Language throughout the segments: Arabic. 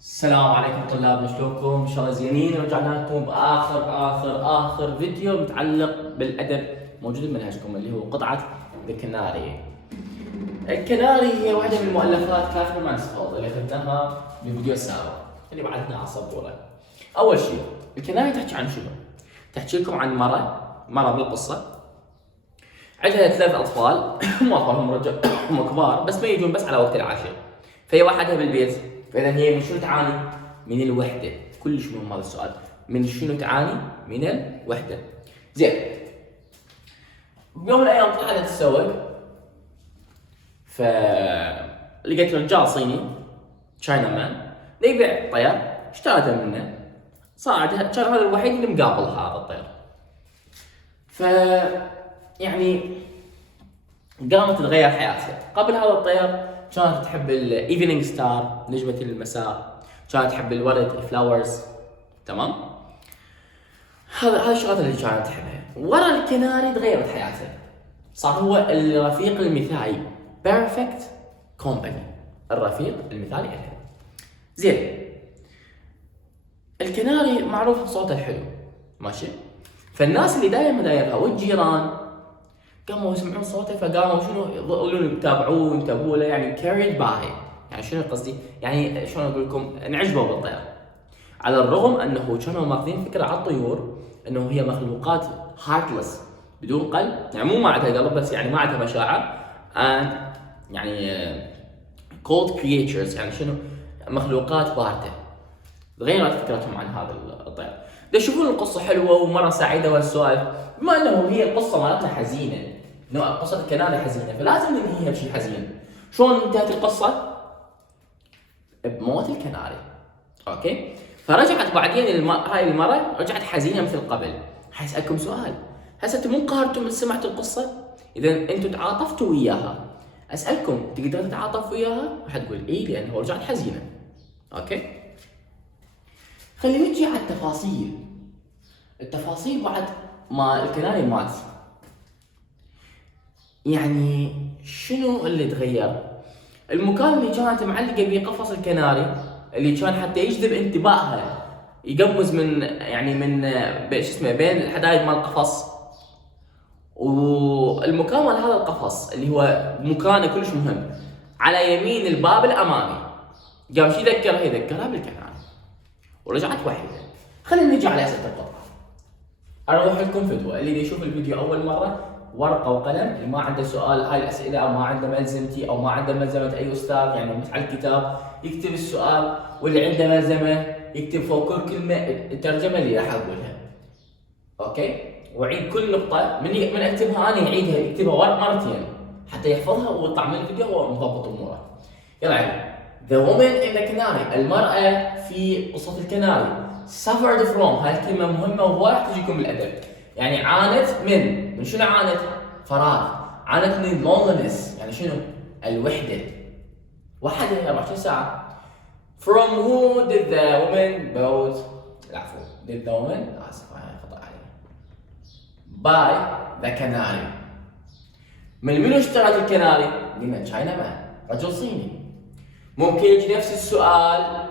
السلام عليكم طلاب، شلونكم؟ ان شاء الله زينين. رجعنا لكم باخر فيديو متعلق بالادب موجود بمنهجكم اللي هو قطعه ذا كناري. الكناري هي واحده من مؤلفات كاثرين مانسفيلد اللي اخذناها بالفيديو السابق اللي بعدنا على السبوره. اول شيء الكناري تحكي عن شنو؟ تحكي لكم عن مره بالقصه عندها 3 اطفال مو اطفال، هم رجال هم كبار بس ما يجون بس على وقت العشاء. فهي وحدها بالبيت، فاذا هي من شنو تعاني؟ من الوحده. كلش مهم هذا السؤال، من شنو تعاني؟ من الوحده. زين، بيوم من الايام طلعت تتسوق، فلقيت رجال صيني تشاينا مان يبيع طير، اشترته منه. كان هذا الوحيد اللي مقابل هذا الطير. ف يعني قامت تتغير حياتها. قبل هذا الطير كانت تحب الايفنينج ستار، نجمة المساء، كانت تحب الورد الفلاورز، تمام؟ هذا الشغلات اللي كانت تحبها. ورا الكناري تغيرت حياتها، صار هو الرفيق المثالي، بيرفكت كومباني، الرفيق المثالي لها. زين، الكناري معروف بصوتها الحلو، ماشي؟ فالناس اللي دايما دايرها والجيران قاموا يسمعون صوته، فقاموا شنو يظلون يتابعوه وينتبهوا له، يعني carried by. يعني شنو قصدي؟ يعني شلون اقول لكم، انعجبوا بالطير. على الرغم انه كانوا ماخذين فكره على الطيور انه هي مخلوقات heartless، بدون قلب، يعني مو ما عندها قلب بس يعني ما عندها مشاعر، and يعني cold creatures، يعني شنو؟ مخلوقات بارده. تغيرت فكرتهم عن هذا الطير. يشوفون القصه حلوه ومره سعيده والسؤال، بما انه هي القصه مالتنا حزينه، نوع قصه الكناري حزينه، فلازم ننهيها بشيء حزين. شلون انتهت القصه؟ بموت الكناري. اوكي؟ فرجعت بعدين هاي المره رجعت حزينه مثل قبل. حيسالكم سؤال، هسه انتم مو انقهرتوا من سمعت القصه؟ اذا انتم تعاطفتوا وياها، اسالكم تقدر تتعاطف وياها؟ راح تقول اي لانه رجعت حزينه. اوكي؟ خلينا نجي على التفاصيل بعد ما الكناري مات. يعني شنو اللي تغير؟ المكان اللي كانت معلقه به قفص الكناري، اللي كان حتى يجذب انتباهها، يقمز من يعني من شو اسمه بين الحدايد مال القفص، والمكان مال هذا القفص اللي هو مكانه كلش مهم على يمين الباب الامامي، قام شي يذكرها بالكناري ورجعت وحيده. خلينا نجي على اسئله القطعه. اروح لكم فدوه، اللي يشوف الفيديو اول مره ورقه وقلم، اللي ما عنده سؤال هاي الاسئله او ما عنده ملزمتي او ما عنده ملزمه اي استاذ يعني مش على الكتاب، يكتب السؤال، واللي عنده ملزمه يكتب فوق كل كلمه الترجمه اللي راح اقولها. اوكي؟ وعيد كل نقطه من اكتبها انا يعيدها، يكتبها مرتين حتى يحفظها ويطلع من الفيديو وهو مضبط اموره. يلا عيد. The woman in the canary، المرأة في قصة الكناري. suffered from، هاي الكلمة مهمة وراح تجيكم بالأدب. يعني عانت من شنو عانت؟ فراغ. عانت من loneliness، يعني شنو؟ الوحدة. وحدها 24 ساعة. From who did the woman bought؟ العفو. Did the woman؟ آسف خطأ علي. By the canary. من منو اشترت الكناري؟ قلنا تشاينا مان، رجل صيني. ممكن يجي نفس السؤال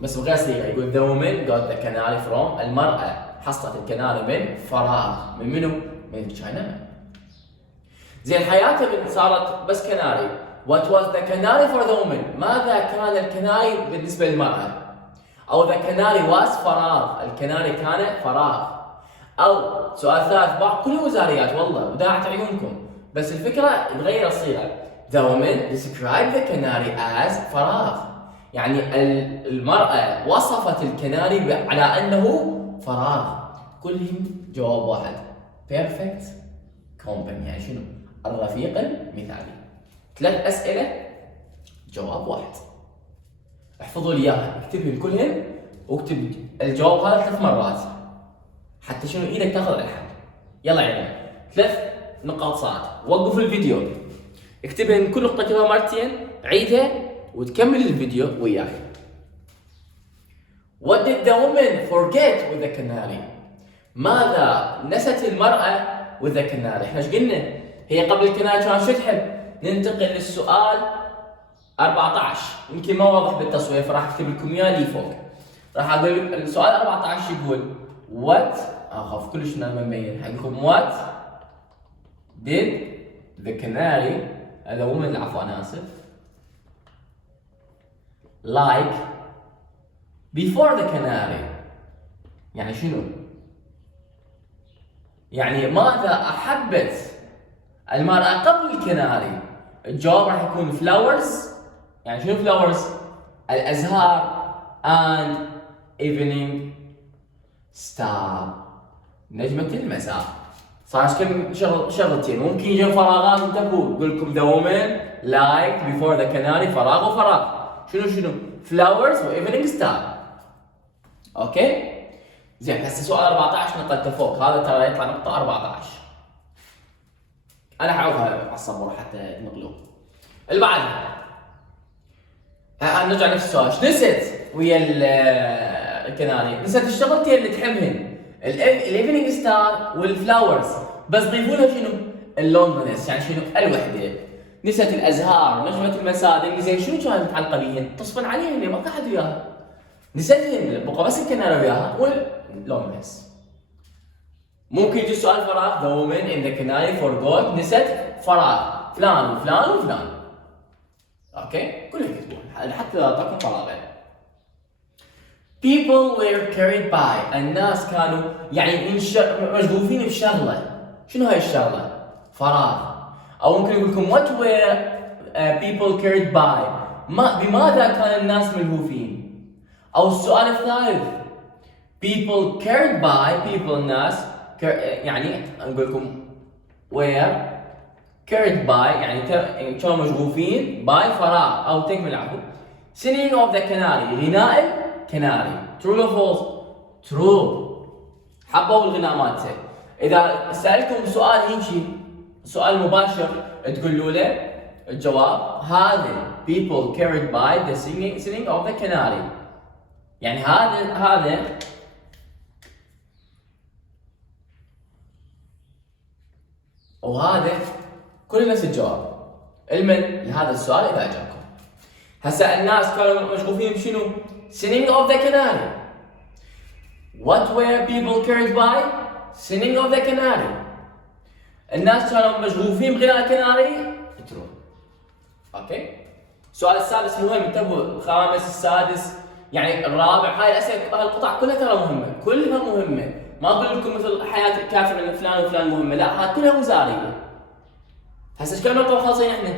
بس بغير صيغه، يقول the woman got the canary from، المرأة حصلت الكناري من فراغ. من منو؟ من تشاينا مان. زين، حياتها صارت بس كناري. What was the canary for the woman؟ ماذا كان الكناري بالنسبة للمرأة؟ أو the canary was فراغ، الكناري كان فراغ. أو سؤال ثالث، كل وزاريات والله وداعت عيونكم، بس الفكرة تغير الصيغة. The woman described the canary as فراغ، يعني المرأة وصفت الكناري على أنه فراغ. كلهم جواب واحد، perfect company، يعني شنو؟ الرفيق المثالي. 3 أسئلة جواب واحد. احفظوا لي إياها، اكتبهم كلهم واكتب الجواب هذا 3 مرات حتى شنو ايدك تاخذ على الحل. يلا يعني 3 نقاط صارت. وقف الفيديو، اكتبها كل نقطة كذا مرتين، عيدها وتكمل الفيديو وياي. What did the woman forget with the canary؟ ماذا نست المرأة with the canary؟ احنا ايش قلنا؟ هي قبل الكناري كانت شو تحب؟ ننتقل للسؤال 14 يمكن ما واضح بالتصوير فراح اكتب لكم اياه لي فوق. راح اقول السؤال 14 يقول what اخاف كلش ما مبين حق لكم what did the canary هذا مو من العفو انا اسف like before the canary يعني شنو؟ يعني ماذا احبت المرأة قبل الكناري؟ الجواب راح يكون flowers يعني شنو flowers؟ الازهار and evening star نجمة المساء. صار كم شغلتين ممكن يجون فراغات انتبهوا يقول لكم the woman like before the canary فراغ وفراغ شنو flowers و evening star. اوكي زين هسه سؤال 14 نقلته فوق هذا ترى يطلع نقطة 14 انا حعوضها على السبورة حتى تنقلوه. اللي بعدها نرجع نفس السؤال ايش نسيت ويا الكناري؟ نسيت الشغلتين اللي تحبهن الايفنينج ستار والفلاورز بس ضيفوا لها شنو؟ اللونلنس يعني شنو؟ الوحده. نسيت الازهار نجمة المساء زين شنو كانت متعلقه بيهن؟ تصفن عليهن ما قعد وياها نسيتهن بقى بس الكناري وياها واللونلنس. ممكن يجي سؤال فراغ the woman in the canary forgot نسيت فراغ فلان وفلان وفلان. اوكي كلهم يكتبون حتى اذا اعطاكم فراغين. People were carried by الناس كانوا يعني مشغوفين بشغله. شنو هاي الشغله؟ فراغ. او ممكن يقول لكم what were people carried by بماذا كان الناس ملهوفين؟ او السؤال الثالث people carried by people الناس يعني نقول لكم were carried by يعني كانوا مشغوفين by فراغ او تكمل عفوا singing of the canary غناء الكناري. true or false؟ true. حبوا الغناء مالته. اذا سالكم سؤال هيجي سؤال مباشر تقولوا له الجواب هذا people carried by the singing of the canary يعني هذا وهذا كل نفس الجواب علما لهذا السؤال اذا اجابكم. هسه الناس كانوا مشغوفين بشنو؟ singing of the canary. What were people carried by? singing of the canary. الناس كانوا مشغوفين بغناء الكناري. ترو. اوكي؟ السؤال السادس مهم انتبهوا الخامس السادس يعني الرابع هاي الاسئله القطع كلها ترى مهمه كلها مهمه ما اقول لكم مثل حياه الكافر ان فلان وفلان مهمه لا هاي كلها وزاريه. هسه كم نقطه خالصين احنا؟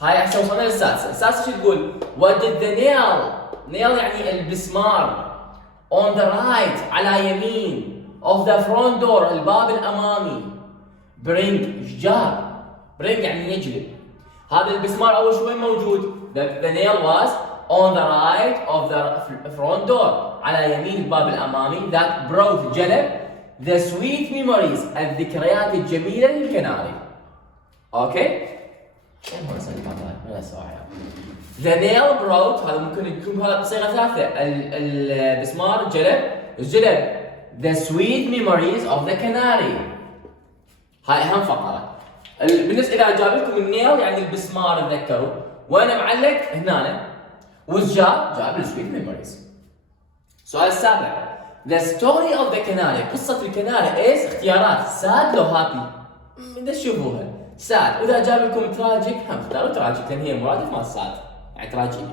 هاي هسه وصلنا للسادسه. السادسه شو تقول؟ what did the nail يعني البسمار on the right على يمين of the front door الباب الامامي bring ايش جاب؟ bring يعني يجلب. هذا البسمار اول شوي موجود the nail was on the right of the front door على يمين الباب الامامي that brought جلب the sweet memories الذكريات الجميله للكناري. اوكي؟ the nail brought هذا ممكن يكون بصيغه ثالثه البسمار جلب the sweet memories of the canary. هاي اهم فقره. بالنسبه اذا جاب لكم النيل يعني البسمار تذكروا وانا معلق هنا جاب السويت ميموريز. السؤال السابع the story of the canary قصه الكناري ايش؟ اختيارات ساد لو هابي تشوفوها ساد واذا جاب لكم تراجيك هم اختاروا تراجيك لان هي مرادف مال ساد يعني تراجيدي.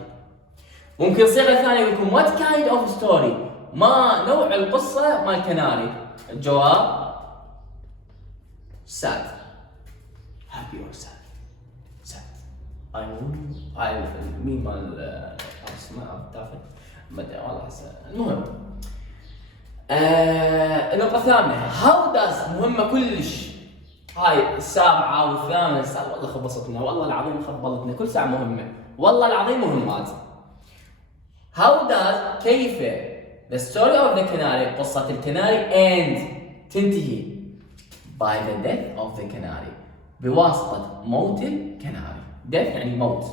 ممكن صيغه ثانيه يقول لكم what kind of story ما نوع القصه مال الكناري؟ الجواب sad happy or sad هاي مين مال اسمه تعرف والله هسه المهم النقطة الثامنة how does مهمة كلش هاي السابعة والثامنة والله خبصتنا والله العظيم خبلتنا كل ساعة مهمة والله العظيم مهمات. how does كيف the story of the canary قصة الكناري end تنتهي by the death of the canary بواسطة موت الكناري. death يعني موت.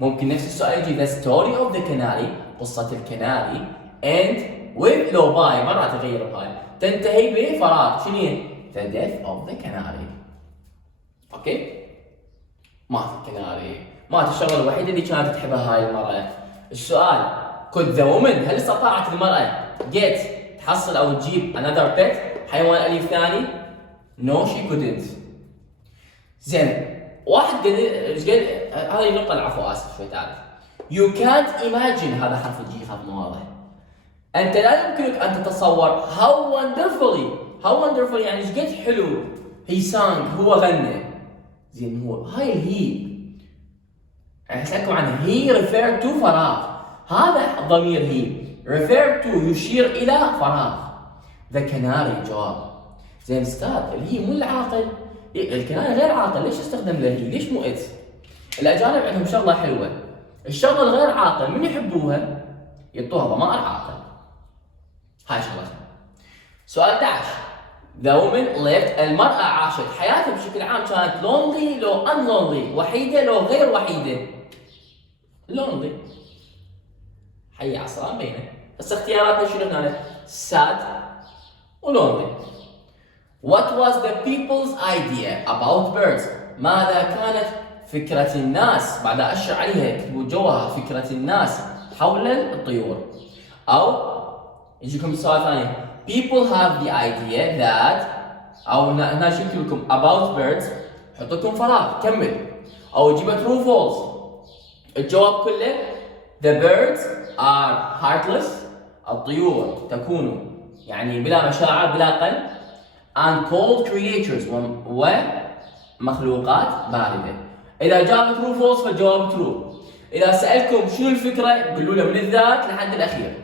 ممكن نفس السؤال يجي the story of the canary قصة الكناري and with لو باي مرة تغير باي تنتهي بفراغ شنو هي؟ the death of the canary. اوكي؟ مات الكناري مات الشغله الوحيده اللي كانت تحبها هاي المراه. السؤال could the woman، هل استطاعت المراه get تحصل او تجيب another pet حيوان اليف ثاني؟ no she couldn't. زين واحد قال هذه النقطه العفو اسف شوي تعرف you can't imagine، هذا حرف الجي خاف مو واضح. انت لا يمكنك ان تتصور how wonderfully يعني ايش قد حلو he sang هو غنى. زين هو هاي الهي احكي لكم عنه he referred to فراغ، هذا ضمير هي referred to يشير الى فراغ. the canary جواب. زين استاذ الهي مو العاقل، الكناري غير عاقل ليش استخدم له هي؟ ليش مو ات؟ الاجانب عندهم شغله حلوه، الشغله الغير عاقل من يحبوها يعطوها ضمائر عاقل. هاي شغله. سؤال 11 The woman lived، المرأة عاشت حياتها بشكل عام كانت lonely لو unlonely، وحيدة لو غير وحيدة. lonely حي على الصلاة بينه، بس اختياراتنا شنو هنا؟ sad و lonely. What was the people's idea about birds؟ ماذا كانت فكرة الناس؟ بعد أشرح عليها يكتبوا جواها فكرة الناس حول الطيور. أو يجيكم سؤال ثاني people have the idea that، أو هنا شو يكتب لكم about birds حط لكم فراغ كمل، أو يجيب true false. الجواب كله the birds are heartless، الطيور تكون يعني بلا مشاعر بلا قلب and cold creatures ومخلوقات باردة. إذا جاب true false فالجواب true. إذا سألكم شنو الفكرة قولوا له من الذات لحد الأخير.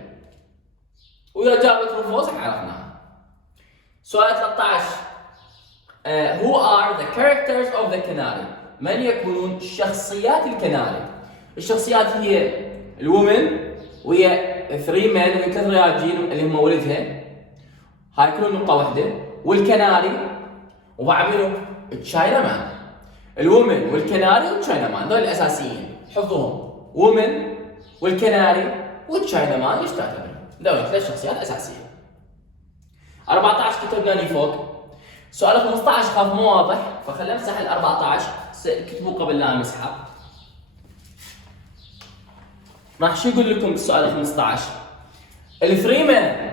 وإذا جاب true false عرفناها. سؤال 13 who are the characters of the canary؟ من يكونون شخصيات الكناري؟ الشخصيات هي الومن وهي 3 men وهي 3 رجال اللي هم ولدها، هاي كلهم نقطة واحدة، والكناري وبعد منو؟ التشاينا مان. الومن والكناري والتشاينا مان هذول الأساسيين، حفظوهم وومن والكناري والتشاينا مان ليش تعتبر؟ هذول 3 شخصيات أساسية. 14 كتبنا لي فوق. سؤال 15 خاف مو واضح فخلينا نمسح ال 14 كتبوا قبل لا نمسحه. راح شو يقول لكم بالسؤال 15 الثري مان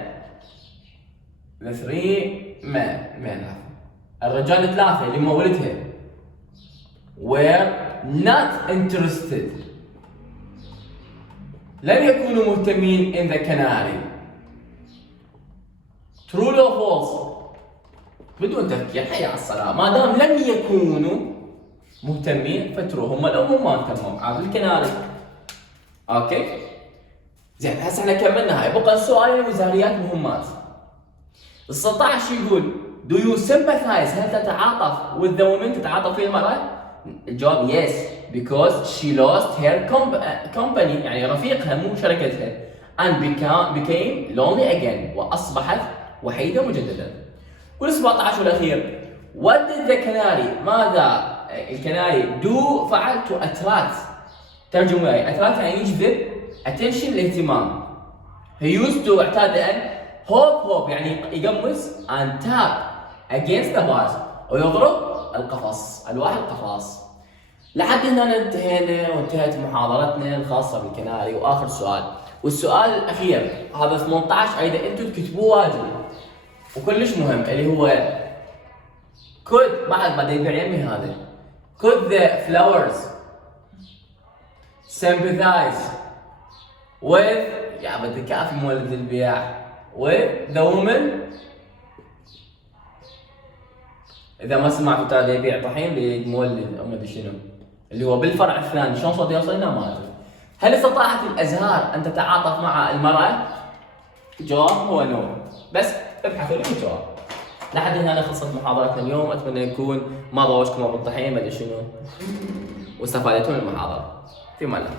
الرجال 3 اللي هم ولدها were not interested، لم يكونوا مهتمين in the canary. true or false؟ بدون تفكير حي على الصلاة، ما دام لم يكونوا مهتمين فترو، هم الأم ما اهتموا عاد الكناري. اوكي؟ زين هسه احنا كملنا هاي، بقى السؤال الوزاريات مهمات. ال 16 يقول do you sympathize، هل تتعاطف with the woman، تتعاطف في المرأة؟ الجواب yes because she lost her company يعني رفيقها مو شركتها and became lonely again وأصبحت وحيدة مجددا. وال 17 والأخير what did the canary، ماذا الكناري do فعل to attract، ترجم وياي attract يعني يجذب attention الاهتمام. he used to اعتاد أن hope يعني يقمز and tap against the bars ويضرب القفص ألواح القفص. لحد هنا انتهينا وانتهت محاضرتنا الخاصة بالكناري. وآخر سؤال والسؤال الأخير هذا 18 أيضا أنتم تكتبوه واجب وكلش مهم اللي هو could بعد يبيع يمي هذا could the flowers sympathize with يا بدي كافي مولد البياع with the woman. إذا ما سمعتوا ترى يبيع طحين بمولد أو ما أدري شنو اللي هو بالفرع الفلاني شلون صوت يوصلنا ما أدري. هل استطاعت الأزهار أن تتعاطف مع المرأة؟ الجواب هو نو، بس ابحثوا لي الجواب. لحد هنا خلصت محاضرتنا اليوم، أتمنى يكون ما ضوجكم أبو الطحين ما أدري شنو واستفادتوا من المحاضرة. في مالك.